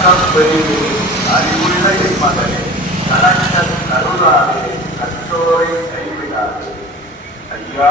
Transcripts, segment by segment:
கஷ்டம் பெரிது அறிவுள்ள என் மகனே கலக்க கருளாதே கற்றோரை கைவிடாதே ஐயா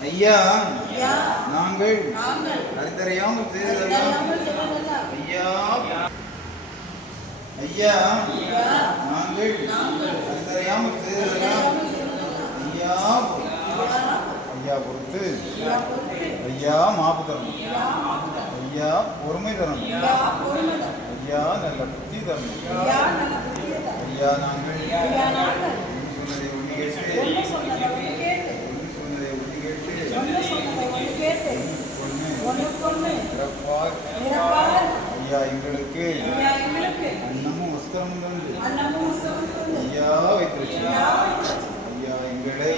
ஐயா நாங்கள் அறிந்தறியாமல் செய்ததெல்லாம் ஐயா ஐயா நாங்கள் அறிந்தறியாமல் செய்ததெல்லாம் ஐயா ஐயா பொறுத்து ஐயா மாப்பு தரணும் ஐயா பொறுமை தரணும் ஐயா நல்ல புத்தி தரணும் ஐயா நாங்கள் சொன்னதை ஒன்று கேட்டு ஒன்று சொன்னதை ஒன்று கேட்டு ஒன்று பிறப்பார் ஐயா எங்களுக்கு அன்னமும் வஸ்திரமும் தந்து ஐயா வைத்திருச்சு ஐயா எங்களை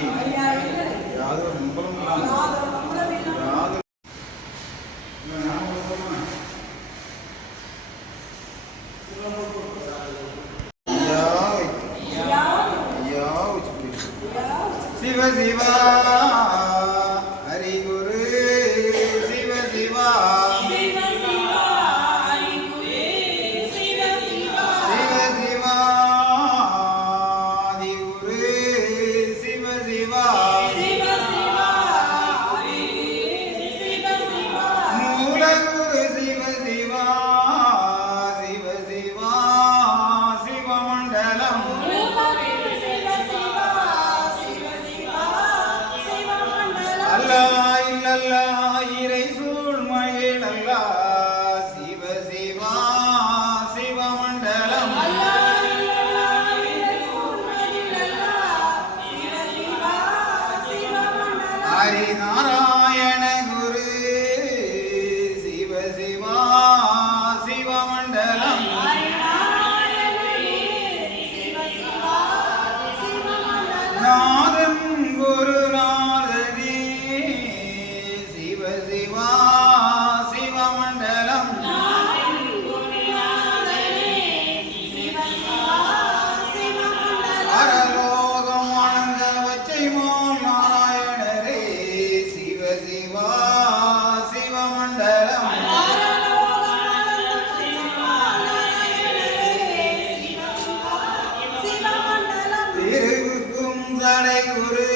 குரு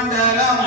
மண்டலம்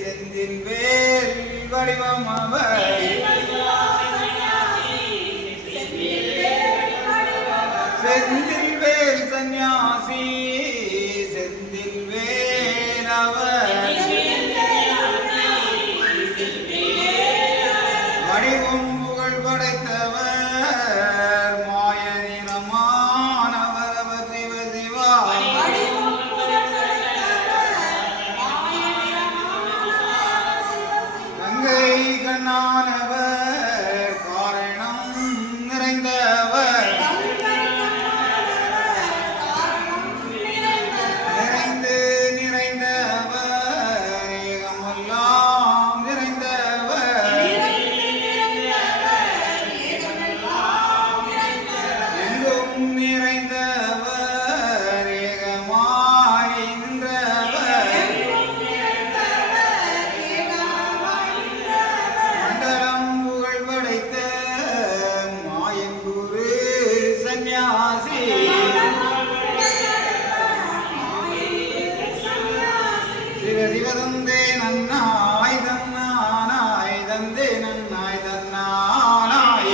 செந்தின் வேல் வடிவம் அவர். செறிவதந்தே நன்னாய் தன்னானாய் தந்தே நன்னாய் தன்னானாய்.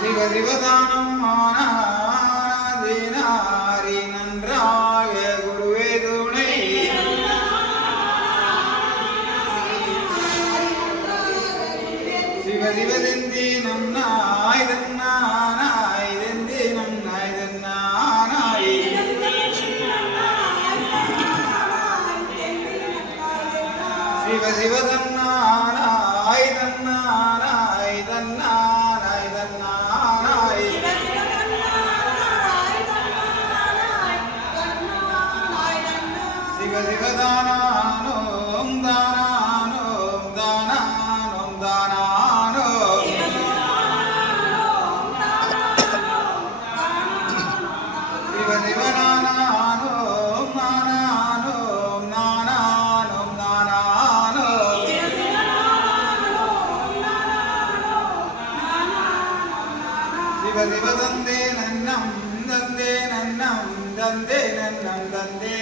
சிவ சிவதானம் ஆனாதேனாரி நன்றாக குருவே துணை. சிவ சிவதந்தி nandene nandene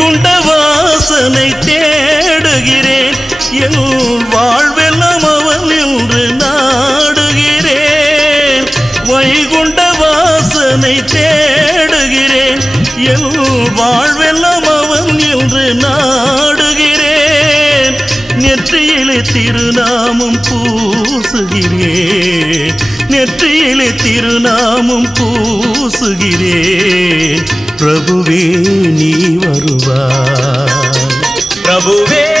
என் வாழ்வெல்லாம் அவன் என்று நாடுகிறேன். வைகுண்ட வாசனை தேடுகிறேன். என் வாழ்வெல்லாம் அவன் என்று நாடுகிறேன். நெற்றியிலே திருநாமம் பூசுகிறேன் நெற்றியிலே திருநாமம் பூசுகிறேன் பிரபுவே நீ வருவா பிரபுவே